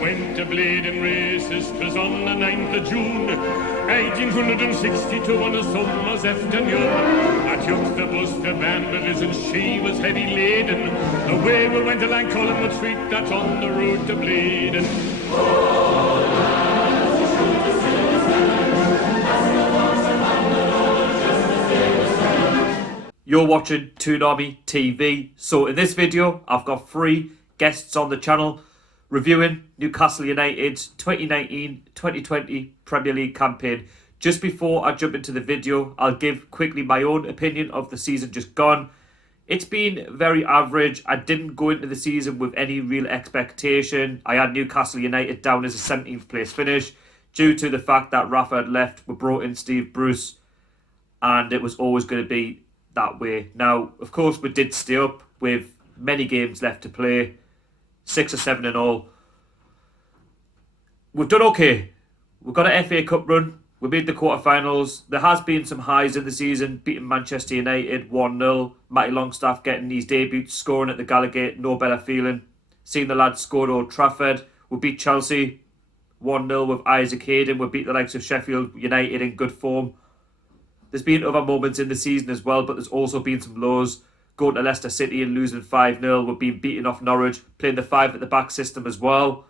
went to bleeding races, 'twas on the 9th of June, 1862 on a summer's afternoon. I took the bus to Banbury's and she was heavy laden. Away we went along Collingwood Street, that's on the road to bleeding. You're watching TOON Army TV. So in this video, I've got 3 guests on the channel reviewing Newcastle United's 2019-2020 Premier League campaign. Just before I jump into the video, I'll give quickly my own opinion of the season just gone. It's been very average. I didn't go into the season with any real expectation. I had Newcastle United down as a 17th place finish due to the fact that Rafa had left. We brought in Steve Bruce and it was always going to be that way. Now, of course, we did stay up with many games left to play, 6 or 7 in all. We've done okay. We've got an FA Cup run. We made the quarterfinals. There has been some highs in the season, beating Manchester United 1-0. Matty Longstaff getting his debut, scoring at the Gallowgate, no better feeling. Seeing the lads score at Old Trafford. We beat Chelsea 1-0 with Isaac Hayden. We beat the likes of Sheffield United in good form. There's been other moments in the season as well, but there's also been some lows. Going to Leicester City and losing 5-0. We've been beaten off Norwich, playing the 5 at the back system as well.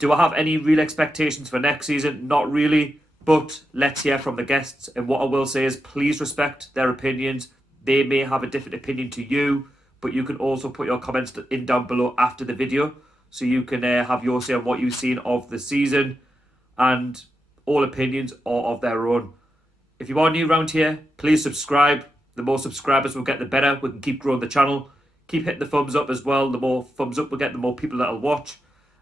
Do I have any real expectations for next season? Not really, but let's hear from the guests. And what I will say is please respect their opinions. They may have a different opinion to you, but you can also put your comments in down below after the video so you can have your say on what you've seen of the season, and all opinions are of their own. If you are new around here, please subscribe. The more subscribers we'll get, the better. We can keep growing the channel. Keep hitting the thumbs up as well. The more thumbs up we get, the more people that'll watch.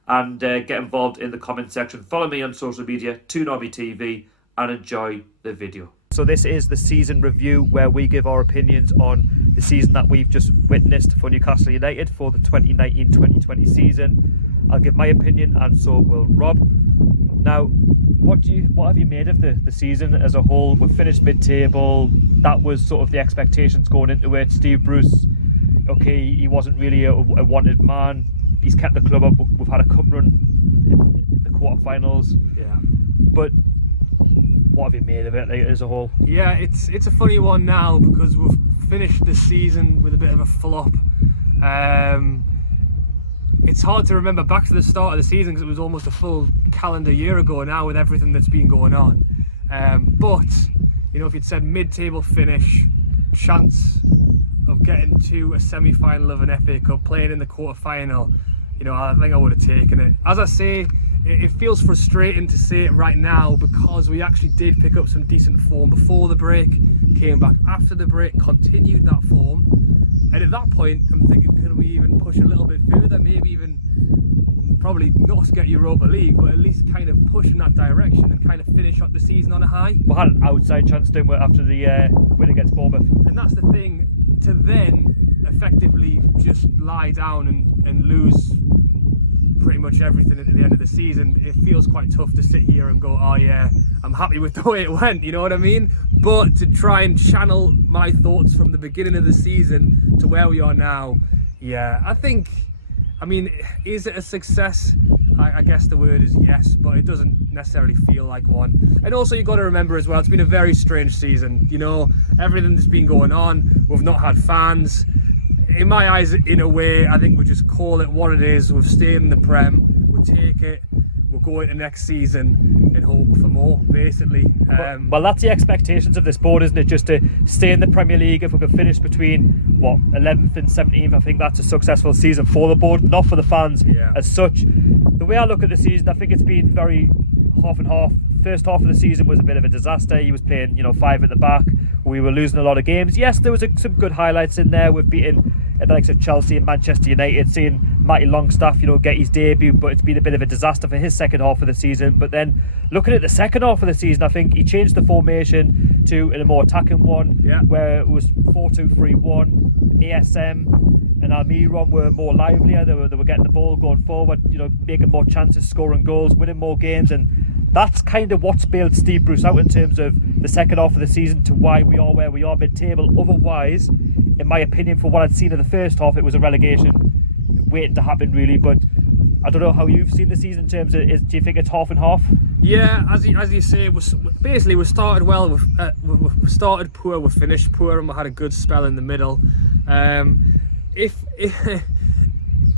And get involved in the comment section. Follow me on social media, TOON Army TV, and enjoy the video. So this is the season review where we give our opinions on the season that we've just witnessed for Newcastle United for the 2019-2020 season. I'll give my opinion and so will Rob. Now, what have you made of the season as a whole? We've finished mid-table. That was sort of the expectations going into it. Steve Bruce, okay, he wasn't really a wanted man. He's kept the club up. We've had a cup run in the quarterfinals. Yeah. But what have you made of it as a whole? Yeah, it's a funny one now because we've finished the season with a bit of a flop. It's hard to remember back to the start of the season because it was almost a full calendar year ago now with everything that's been going on. But, you know, if you'd said mid-table finish, chance of getting to a semi-final of an FA Cup, playing in the quarter-final, you know, I think I would have taken it. As I say, it feels frustrating to say it right now because we actually did pick up some decent form before the break, came back after the break, continued that form. And at that point, I'm thinking, can we even push a little bit further? Maybe even probably not get Europa League, but at least kind of push in that direction and kind of finish up the season on a high. We had an outside chance, didn't we, after the win against Bournemouth? And that's the thing, to then effectively just lie down and lose pretty much everything at the end of the season, it feels quite tough to sit here and go, oh yeah, I'm happy with the way it went, you know what I mean? But to try and channel my thoughts from the beginning of the season to where we are now, yeah, I mean, is it a success? I guess the word is yes, but it doesn't necessarily feel like one. And also, you've got to remember as well, it's been a very strange season. You know, everything that's been going on, we've not had fans. In my eyes, in a way, I think we just call it what it is. We've stayed in the Prem, we'll take it, we'll go into next season and hope for more, basically. Well, that's the expectations of this board, isn't it? Just to stay in the Premier League. If we can finish between, what, 11th and 17th, I think that's a successful season for the board, not for the fans as such. The way I look at the season, I think it's been very half and half. First half of the season was a bit of a disaster. He was playing, you know, 5 at the back. We were losing a lot of games. Yes, there was some good highlights in there. We've beaten the likes of Chelsea and Manchester United, seeing Matty Longstaff, you know, get his debut, but it's been a bit of a disaster for his second half of the season. But then looking at the second half of the season, I think he changed the formation to a more attacking one, where it was 4-2-3-1. ASM and Almiron were more livelier. They were getting the ball going forward, you know, making more chances, scoring goals, winning more games, and that's kind of what's bailed Steve Bruce out in terms of the second half of the season to why we are where we are mid-table. Otherwise, in my opinion, for what I'd seen in the first half, it was a relegation waiting to happen, really. But I don't know how you've seen the season in terms of, do you think it's half and half? Yeah, as you say, we started well. We started poor, we finished poor, and we had a good spell in the middle.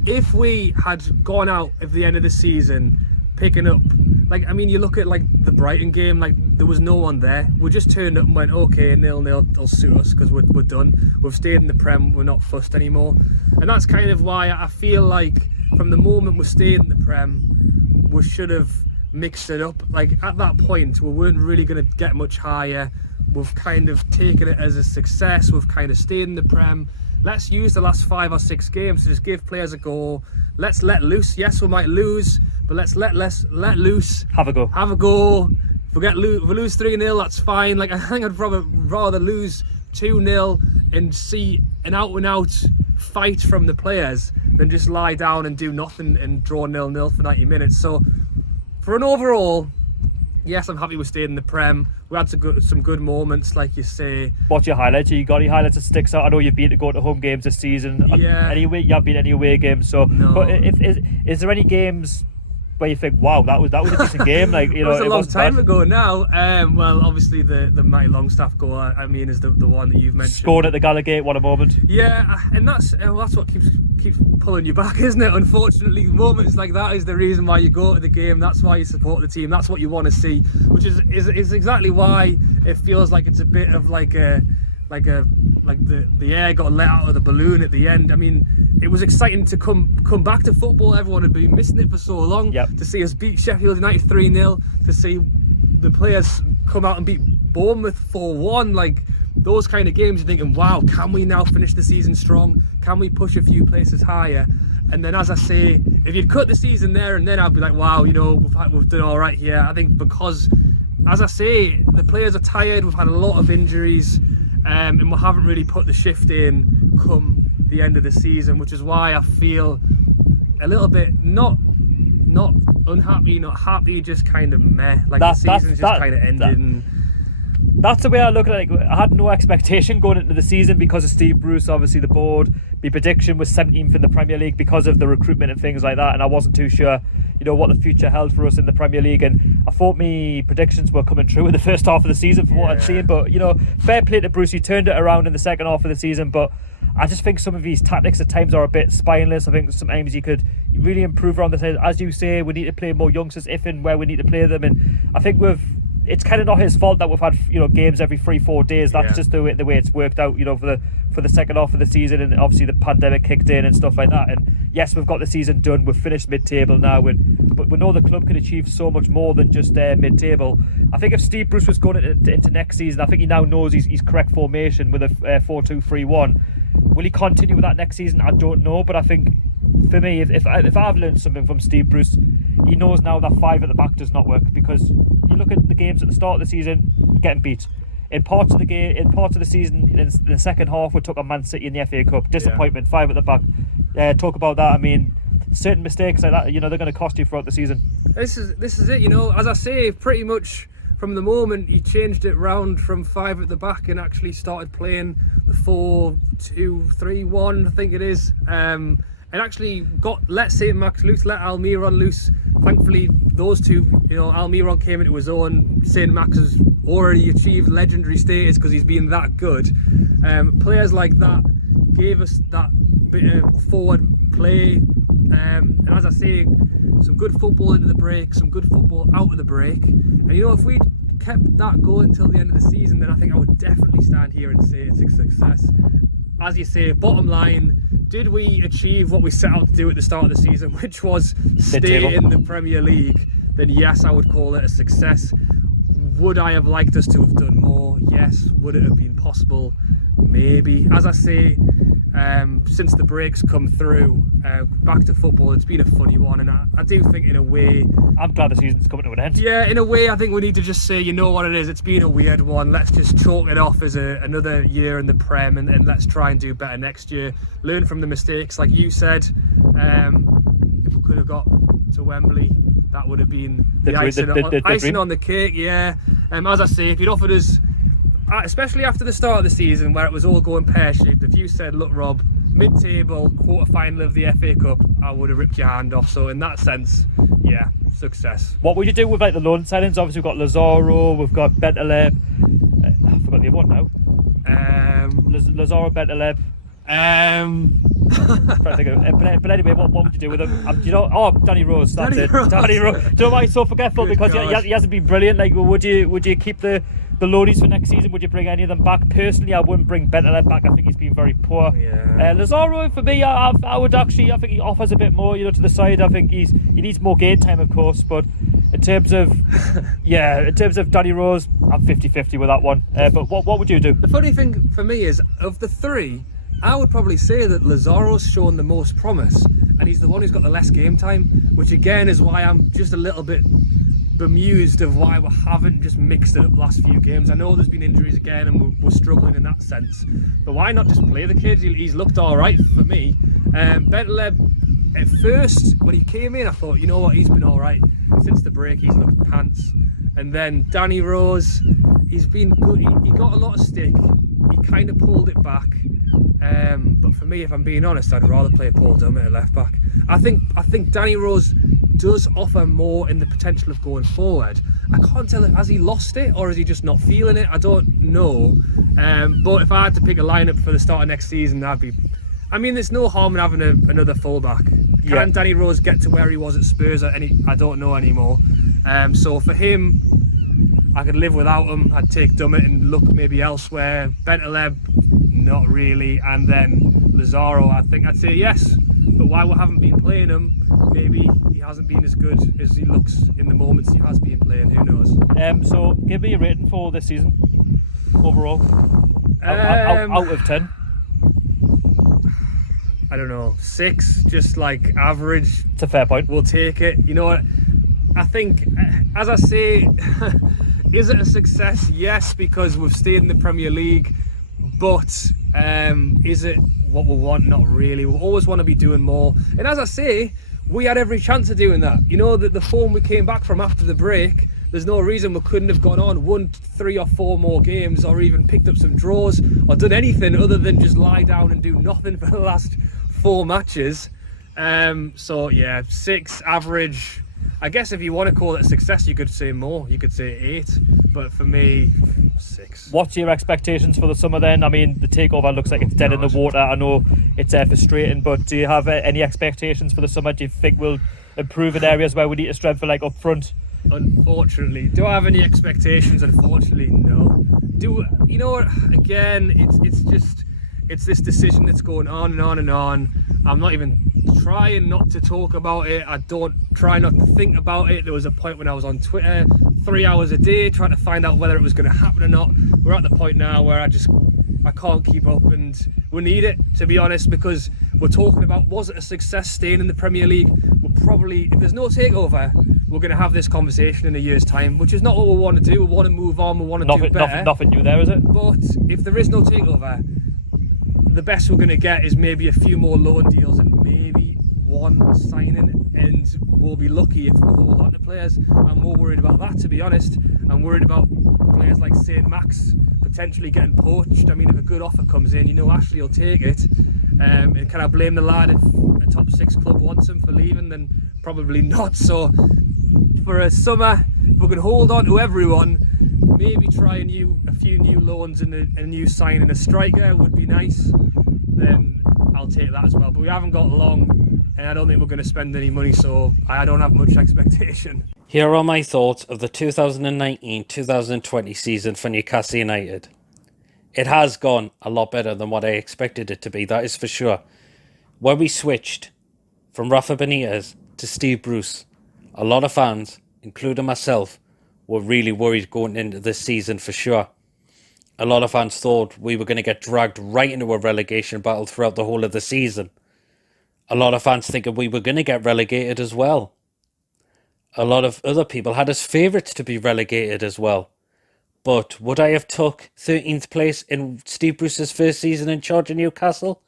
If we had gone out at the end of the season picking up, like, I mean, you look at like the Brighton game, like there was no one there. We just turned up and went, okay, 0-0 will suit us because we're done. We've stayed in the Prem, we're not fussed anymore. And that's kind of why I feel like from the moment we stayed in the Prem, we should have mixed it up. Like at that point, we weren't really going to get much higher. We've kind of taken it as a success. We've kind of stayed in the Prem. Let's use the last 5 or 6 games to just give players a go. Let's let loose. Yes, we might lose, but let's let loose. Have a go. Have a go. If we lose 3-0, that's fine. Like I think I'd probably rather lose 2-0 and see an out-and-out fight from the players than just lie down and do nothing and draw 0-0 for 90 minutes. So for an overall, yes, I'm happy we stayed in the Prem. We had some good moments, like you say. What's your highlights? You got any highlights that sticks out? I know you've been to go to home games this season. Yeah. Anyway, you haven't been any away games. So, no. But is there any games where you think, wow, that was a decent game? Like, you know, it was a long time bad. ago now. Well, obviously the Matty Longstaff goal, I mean, is the one that you've mentioned. Scored at the Gallagher, what a moment. Yeah, and that's what keeps pulling you back, isn't it? Unfortunately, moments like that is the reason why you go to the game. That's why you support the team. That's what you want to see, which is exactly why it feels like it's a bit of like the air got let out of the balloon at the end. I mean, it was exciting to come back to football. Everyone had been missing it for so long. Yep. To see us beat Sheffield United 3-0, to see the players come out and beat Bournemouth 4-1, like those kind of games, you're thinking, wow, can we now finish the season strong? Can we push a few places higher? And then, as I say, if you'd cut the season there and then, I'd be like, wow, you know, we've done all right here. I think because, as I say, the players are tired. We've had a lot of injuries, and we haven't really put the shift in come the end of the season, which is why I feel a little bit not unhappy, not happy, just kind of meh. Like the season's just kind of ended. That's the way I look at it. Like, I had no expectation going into the season because of Steve Bruce, obviously the board. My prediction was 17th in the Premier League because of the recruitment and things like that, and I wasn't too sure, you know, what the future held for us in the Premier League. And I thought my predictions were coming true in the first half of the season from what I'd seen. But, you know, fair play to Bruce. He turned it around in the second half of the season. But I just think some of these tactics at times are a bit spineless. I think sometimes you could really improve around the side. As you say, we need to play more youngsters if and where we need to play them. And I think it's kind of not his fault that we've had, you know, games every 3-4 days. That's just the way it's worked out, you know, for the second half of the season, and obviously the pandemic kicked in and stuff like that. And yes, we've got the season done. We've finished mid-table now, but we know the club can achieve so much more than just mid-table. I think if Steve Bruce was going into next season, I think he now knows his correct formation with a 4-2-3-1. Will he continue with that next season? I don't know, but I think for me, if I've learned something from Steve Bruce, he knows now that 5 at the back does not work, because you look at the games at the start of the season, getting beat. In parts of the season, in the second half, we took on Man City in the FA Cup. Disappointment, 5 at the back. Talk about that. I mean, certain mistakes like that, you know, they're going to cost you throughout the season. This is it, you know. As I say, pretty much from the moment he changed it round from 5 at the back and actually started playing the 4-2-3-1, I think it is, and actually let St. Max loose, let Almiron loose. Thankfully, those two, you know, Almiron came into his own. St. Max has already achieved legendary status because he's been that good. Players like that gave us that bit of forward play, and as I say, some good football into the break, some good football out of the break. And you know, if we'd kept that going until the end of the season, then I think I would definitely stand here and say it's a success. As you say, bottom line, did we achieve what we set out to do at the start of the season, which was stay in the Premier League? Then yes, I would call it a success. Would I have liked us to have done more? Yes. Would it have been possible? Maybe. As I say, since the breaks come through, back to football, it's been a funny one, and I do think in a way, I'm glad the season's coming to an end. Yeah, in a way, I think we need to just say, you know what it is, it's been a weird one, let's just chalk it off as another year in the Prem, and let's try and do better next year, learn from the mistakes. Like you said, if we could have got to Wembley, that would have been the icing on the cake. Yeah. As I say, if you'd offered us, especially after the start of the season where it was all going pear-shaped, if you said, look Rob, mid-table, quarter-final of the FA Cup, I would have ripped your hand off. So in that sense, yeah, success. What would you do with like the loan signings? Obviously, we've got Lazaro, we've got Bentaleb. I forgot the other one now. Lazaro, Bentaleb. But anyway, what would you do with him? Do you know? Oh, Danny Rose. That's Danny it. Rose. Danny Rose. Do you know why he's so forgetful? Good Because God. he hasn't been brilliant. Like, would you keep the loadies for next season? Would you bring any of them back? Personally, I wouldn't bring Bentaleb back. I think he's been very poor. Yeah. Lazaro, for me, I would actually. I think he offers a bit more. You know, to the side. I think he needs more game time, of course. But in terms of Danny Rose, I'm 50-50 with that one. But what would you do? The funny thing for me is, of the three, I would probably say that Lazaro's shown the most promise, and he's the one who's got the less game time, which again is why I'm just a little bit bemused of why we haven't just mixed it up the last few games. I know there's been injuries again and we're struggling in that sense, but why not just play the kid? He's looked all right for me. Bentaleb, at first when he came in, I thought, you know what, he's been all right. Since the break, he's looked pants. And then Danny Rose, he's been good. He got a lot of stick. He kind of pulled it back. But for me, if I'm being honest, I'd rather play Paul Dummett at left back. I think Danny Rose does offer more in the potential of going forward. I can't tell, has he lost it or is he just not feeling it? I don't know. But if I had to pick a lineup for the start of next season, there's no harm in having another fullback. Can Danny Rose get to where he was at Spurs? I don't know anymore. So for him, I could live without him. I'd take Dummett and look maybe elsewhere. Bentaleb, not really. And then Lazaro, I think I'd say yes. But why we haven't been playing him, maybe he hasn't been as good as he looks in the moments he has been playing, who knows. So give me a rating for this season, overall. Out of 10. I don't know, 6, just like average. It's a fair point. We'll take it. You know what? I think, as I say, is it a success? Yes, because we've stayed in the Premier League. But is it what we want? Not really. We always want to be doing more. And as I say, we had every chance of doing that. You know, the form we came back from after the break, there's no reason we couldn't have gone on, won 3 or 4 more games, or even picked up some draws, or done anything other than just lie down and do nothing for the last 4 matches. So yeah, 6 average. I guess if you want to call it a success, you could say more. You could say 8, but for me, 6. What's your expectations for the summer then? I mean, the takeover looks like it's dead in the water. I know it's frustrating, but do you have any expectations for the summer? Do you think we'll improve in areas where we need to strengthen, like up front? Unfortunately, do I have any expectations? Unfortunately, no. You know what? Again, it's this decision that's going on and on and on. I'm not even trying not to talk about it. I don't try not to think about it. There was a point when I was on Twitter 3 hours a day trying to find out whether it was going to happen or not. We're at the point now where I can't keep up, and we need it, to be honest, because we're talking about, was it a success staying in the Premier League? We'll probably, if there's no takeover, we're going to have this conversation in a year's time, which is not what we want to do. We want to move on, we want to do better. Nothing new there, is it? But if there is no takeover, the best we're going to get is maybe a few more loan deals and maybe 1 signing, and we'll be lucky if we hold on to players. I'm more worried about that, to be honest. I'm worried about players like St. Max potentially getting poached. I mean, if a good offer comes in, you know Ashley will take it. And can I blame the lad if a top 6 club wants him for leaving? Then probably not. So for a summer, if we can hold on to everyone, maybe try a few new loans and a new sign and a striker would be nice, then I'll take that as well. But we haven't got long, and I don't think we're going to spend any money, so I don't have much expectation. Here are my thoughts of the 2019-2020 season for Newcastle United. It has gone a lot better than what I expected it to be, that is for sure. When we switched from Rafa Benitez to Steve Bruce, a lot of fans, including myself, were really worried going into this season for sure. A lot of fans thought we were going to get dragged right into a relegation battle throughout the whole of the season. A lot of fans thinking we were going to get relegated as well. A lot of other people had us favourites to be relegated as well. But would I have took 13th place in Steve Bruce's first season in charge of Newcastle?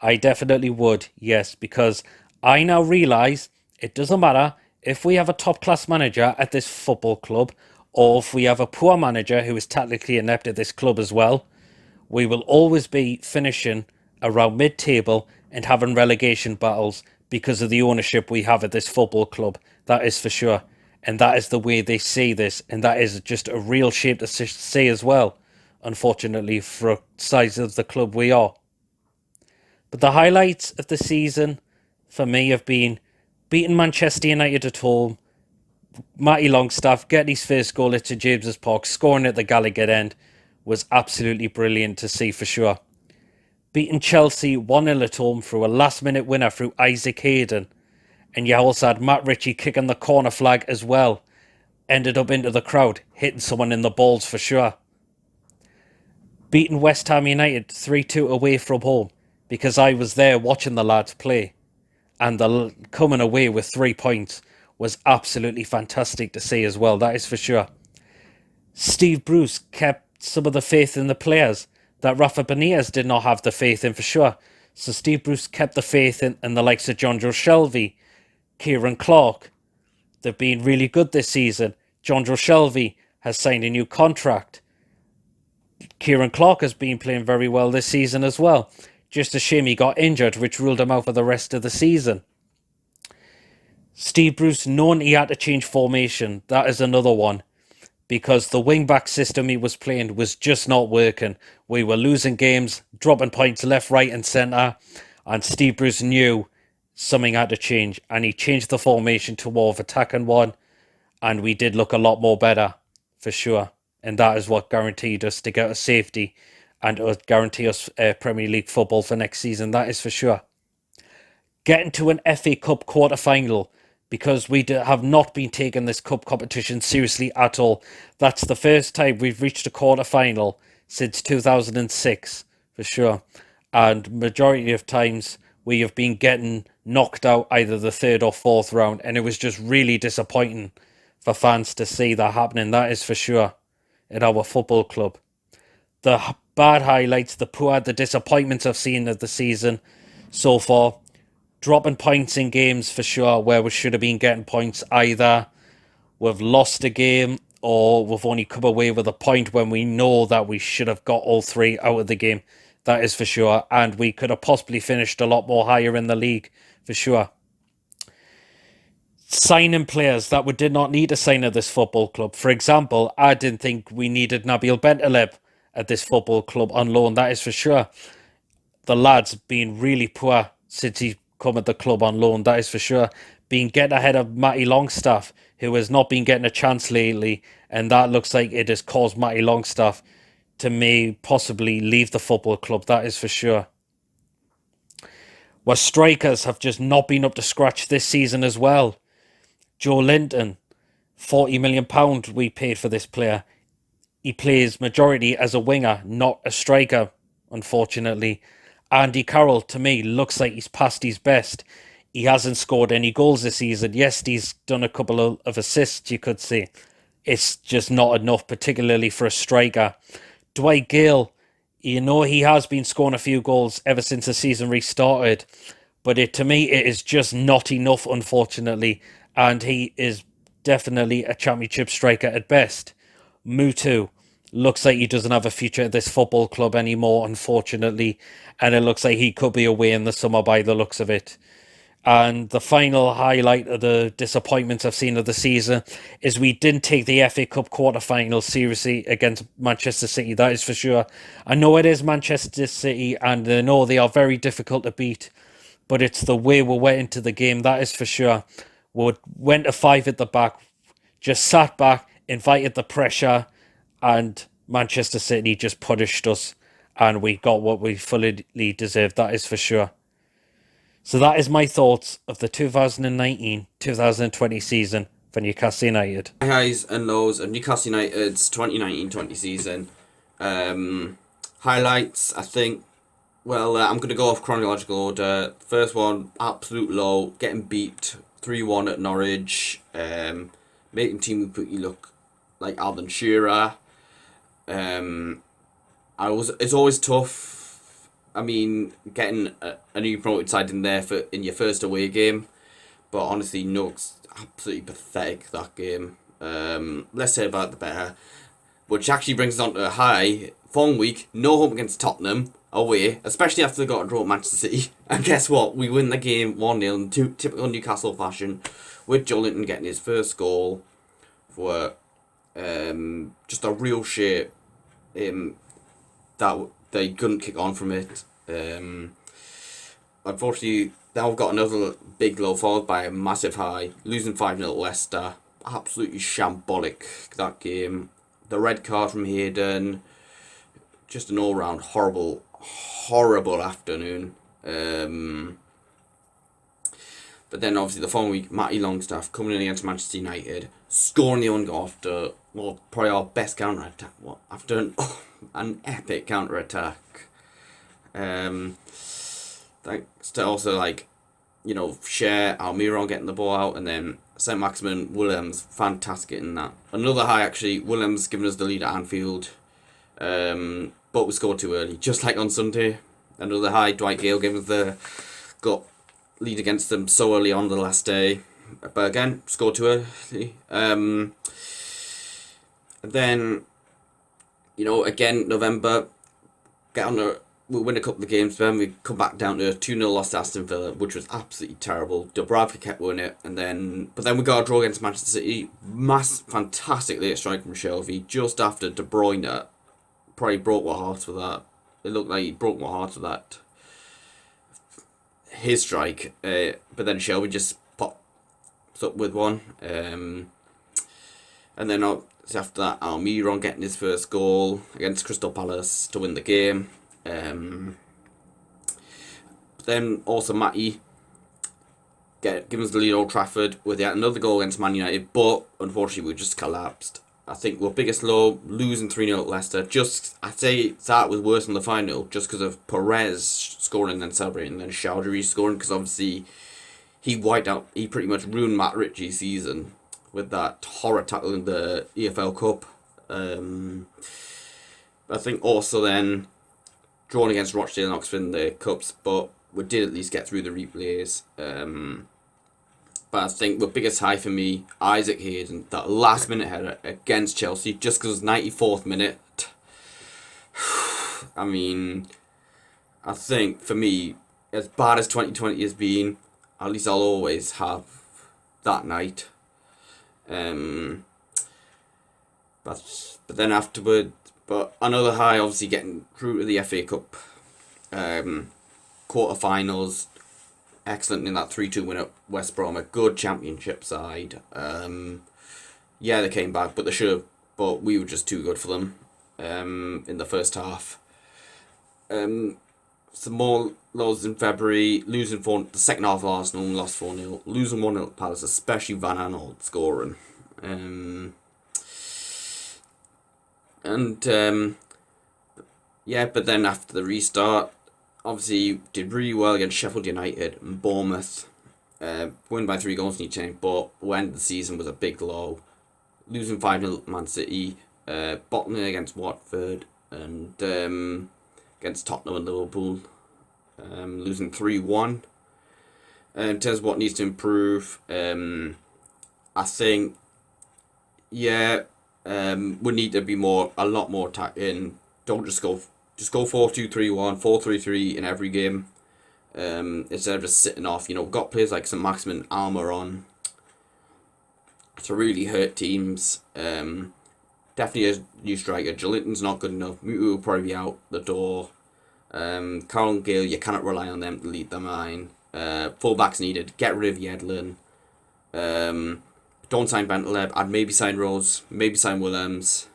I definitely would, yes, because I now realise it doesn't matter if we have a top-class manager at this football club, or if we have a poor manager who is tactically inept at this club as well, we will always be finishing around mid-table and having relegation battles because of the ownership we have at this football club. That is for sure. And that is the way they see this. And that is just a real shame to say as well, unfortunately, for the size of the club we are. But the highlights of the season for me have been beating Manchester United at home, Matty Longstaff getting his first goal at St James's Park, scoring at the Gallagher end was absolutely brilliant to see for sure. Beating Chelsea 1-0 at home through a last-minute winner through Isaac Hayden. And you also had Matt Ritchie kicking the corner flag as well. Ended up into the crowd, hitting someone in the balls for sure. Beating West Ham United 3-2 away from home, because I was there watching the lads play. And coming away with 3 points was absolutely fantastic to see as well, that is for sure. Steve Bruce kept some of the faith in the players that Rafa Benitez did not have the faith in for sure. So Steve Bruce kept the faith in the likes of Jonjo Shelvey, Kieran Clark. They've been really good this season. Jonjo Shelvey has signed a new contract. Kieran Clark has been playing very well this season as well. Just a shame he got injured, which ruled him out for the rest of the season. Steve Bruce, known he had to change formation. That is another one. Because the wing-back system he was playing was just not working. We were losing games, dropping points left, right and centre. And Steve Bruce knew something had to change. And he changed the formation to more of attacking one. And we did look a lot more better, for sure. And that is what guaranteed us to get us safety. And it guarantee us Premier League football for next season. That is for sure. Getting to an FA Cup quarter-final, because we have not been taking this cup competition seriously at all. That's the first time we've reached a quarter-final since 2006, for sure. And majority of times we have been getting knocked out either the third or fourth round, and it was just really disappointing for fans to see that happening, that is for sure, at our football club. The bad highlights, the disappointments I've seen of the season so far. Dropping points in games for sure, where we should have been getting points. Either we've lost a game or we've only come away with a point when we know that we should have got all 3 out of the game. That is for sure. And we could have possibly finished a lot more higher in the league, for sure. Signing players that we did not need to sign at this football club. For example, I didn't think we needed Nabil Bentaleb at this football club on loan. That is for sure. The lad's been really poor since he come at the club on loan, that is for sure. Being getting ahead of Matty Longstaff, who has not been getting a chance lately, and that looks like it has caused Matty Longstaff to may possibly leave the football club, that is for sure. Where strikers have just not been up to scratch this season as well. Joe Linton, £40 million we paid for this player. He plays majority as a winger, not a striker, unfortunately. Andy Carroll, to me, looks like he's past his best. He hasn't scored any goals this season. Yes, he's done a couple of assists, you could say. It's just not enough, particularly for a striker. Dwight Gale, he has been scoring a few goals ever since the season restarted. But to me, it is just not enough, unfortunately. And he is definitely a championship striker at best. Mutu looks like he doesn't have a future at this football club anymore, unfortunately. And it looks like he could be away in the summer by the looks of it. And the final highlight of the disappointments I've seen of the season is we didn't take the FA Cup quarter-final seriously against Manchester City, that is for sure. I know it is Manchester City, and I know they are very difficult to beat, but it's the way we went into the game, that is for sure. We went to 5 at the back, just sat back, invited the pressure, and Manchester City just punished us, and we got what we fully deserved, that is for sure. So that is my thoughts of the 2019-2020 season for Newcastle United. Highs and lows of Newcastle United's 2019-20 season. Highlights, I think, I'm going to go off chronological order. First one, absolute low, getting beat 3-1 at Norwich, making Team Pukki look like Alan Shearer. It's always tough. I mean, getting a new promoted side in there in your first away game, but honestly, Nooks absolutely pathetic that game. Less said about the better, which actually brings us on to a high form week. No home against Tottenham. away, especially after they got a draw at Manchester City. And guess what? We win the game 1-0 in typical Newcastle fashion, with Joelinton getting his first goal for just a real shame that they couldn't kick on from it. Unfortunately, now we've got another big low followed by a massive high, losing 5-0 at Leicester. Absolutely shambolic, that game. The red card from Hayden. Just an all-round horrible afternoon. But then obviously the following week, Matty Longstaff coming in against Manchester United, scoring the own goal after, well, probably our best counter-attack. What, after an epic counter-attack. Thanks to also, like, you know, Cher, Almiron getting the ball out, and then St. Maximin, Williams, fantastic in that. Another high, actually, Williams giving us the lead at Anfield. But we scored too early, just like on Sunday. Another high, Dwight Gale gave us the lead against them so early on the last day. But again, scored too early. And then, you know, again, November, we'll win a couple of games, then we come back down to a 2-0 loss to Aston Villa, which was absolutely terrible. Dubravka kept winning it, but then we got a draw against Manchester City. Fantastic late strike from Shelby, just after De Bruyne probably broke my heart with that. It looked like he broke my heart with that. His strike, but then Shelby just popped up with one. And then after that, Almiron getting his first goal against Crystal Palace to win the game. Then also Matty giving us the lead at Old Trafford with another goal against Man United, but unfortunately we just collapsed. I think our biggest low, losing 3-0 at Leicester. I'd say that was worse than the final, just because of Perez scoring and then celebrating, and then Chowdhury scoring, because obviously he pretty much ruined Matt Ritchie's season with that horror tackle in the EFL Cup. I think also then drawn against Rochdale and Oxford in the Cups, but we did at least get through the replays. But I think the biggest high for me, Isaac Hayden, that last minute header against Chelsea, just because it was 94th minute. I mean, I think for me, as bad as 2020 has been, at least I'll always have that night. But then afterward, but another high, obviously getting through to the FA Cup quarterfinals. Excellent in that 3-2 win at West Brom, a good championship side. Yeah, they came back, but they should have. But we were just too good for them in the first half. Some more losses in February, losing the second half of Arsenal, lost 4-0, losing 1-0 at Palace, especially Van Aanholt scoring. Yeah, but then after the restart, obviously did really well against Sheffield United and Bournemouth. Win by 3 goals in each game, but the end of the season was a big low. Losing 5-0 at Man City, bottoming against Watford, and against Tottenham and Liverpool. Losing 3-1. In terms of what needs to improve, I think, yeah, we need to be a lot more attacking. Don't just go 4-2-3-1, 4-3-3 in every game. Instead of just sitting off, we've got players like St. Maximin, Almiron to really hurt teams. Definitely a new striker. Joelinton's not good enough. Mutu will probably be out the door. Carl and Gale, you cannot rely on them to lead the line. Fullbacks needed. Get rid of Yedlin. Don't sign Bentaleb. I'd maybe sign Rose. Maybe sign Williams.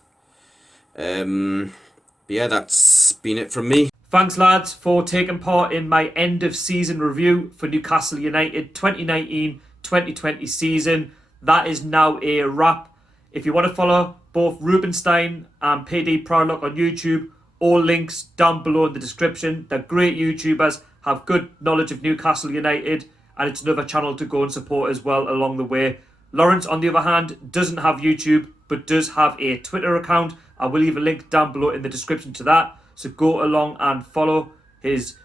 Yeah, that's been it from me. Thanks, lads, for taking part in my end of season review for Newcastle United 2019-2020 season. That is now a wrap. If you want to follow both Rubenstein and PD Proudlock on YouTube, all links down below in the description. They're great YouTubers, have good knowledge of Newcastle United, and it's another channel to go and support as well along the way. Lawrence, on the other hand, doesn't have YouTube, but does have a Twitter account. I will leave a link down below in the description to that. So go along and follow his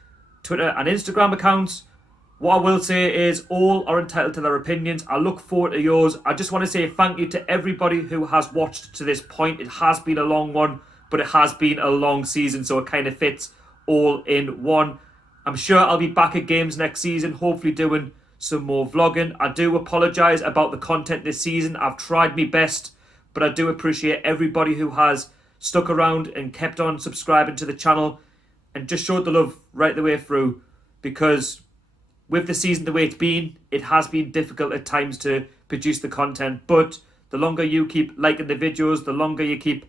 Twitter and Instagram accounts. What I will say is all are entitled to their opinions. I look forward to yours. I just want to say thank you to everybody who has watched to this point. It has been a long one, but it has been a long season, so it kind of fits all in one. I'm sure I'll be back at games next season, hopefully doing some more vlogging. I do apologise about the content this season. I've tried my best, but I do appreciate everybody who has stuck around and kept on subscribing to the channel and just showed the love right the way through, because with the season the way it's been, it has been difficult at times to produce the content. But the longer you keep liking the videos, the longer you keep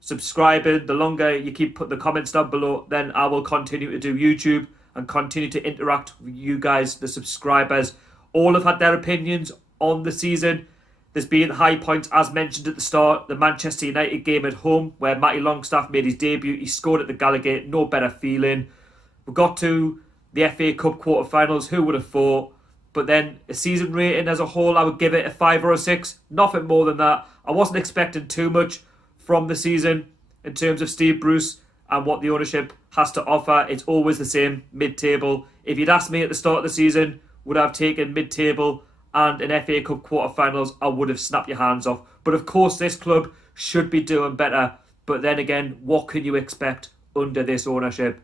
subscribing, the longer you keep putting the comments down below, then I will continue to do YouTube and continue to interact with you guys, the subscribers. All have had their opinions on the season. There's been high points, as mentioned at the start, the Manchester United game at home, where Matty Longstaff made his debut. He scored at the Gallowgate, no better feeling. We got to the FA Cup quarter-finals, who would have thought? But then a season rating as a whole, I would give it a 5 or a 6. Nothing more than that. I wasn't expecting too much from the season in terms of Steve Bruce and what the ownership has to offer. It's always the same, mid-table. If you'd asked me at the start of the season, would I have taken mid-table and an FA Cup quarter-finals, I would have snapped your hands off. But of course, this club should be doing better. But then again, what can you expect under this ownership?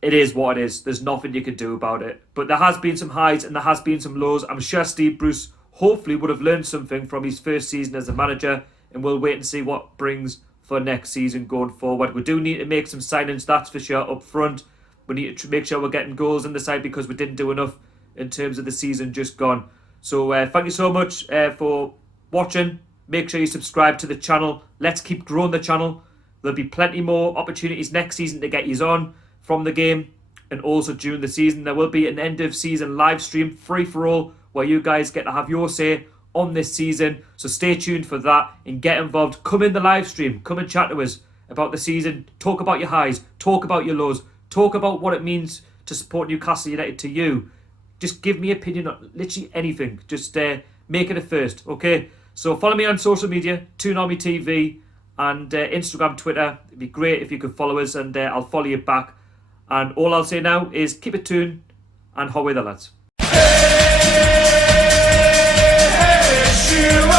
It is what it is. There's nothing you can do about it. But there has been some highs and there has been some lows. I'm sure Steve Bruce hopefully would have learned something from his first season as a manager, and we'll wait and see what brings for next season going forward. We do need to make some signings, that's for sure, up front. We need to make sure we're getting goals in the side, because we didn't do enough in terms of the season just gone. So thank you so much for watching. Make sure you subscribe to the channel. Let's keep growing the channel. There'll be plenty more opportunities next season to get you on from the game, and also during the season there will be an end of season live stream, free for all, where you guys get to have your say on this season. So stay tuned for that and get involved. Come in the live stream, come and chat to us about the season, talk about your highs, talk about your lows, talk about what it means to support Newcastle United to you. Just give me opinion on literally anything. Just make it a first, okay? So follow me on social media, TOON Army TV, and Instagram, Twitter. It'd be great if you could follow us, and I'll follow you back. And all I'll say now is keep it tuned and HOWAY the lads. Hey, hey,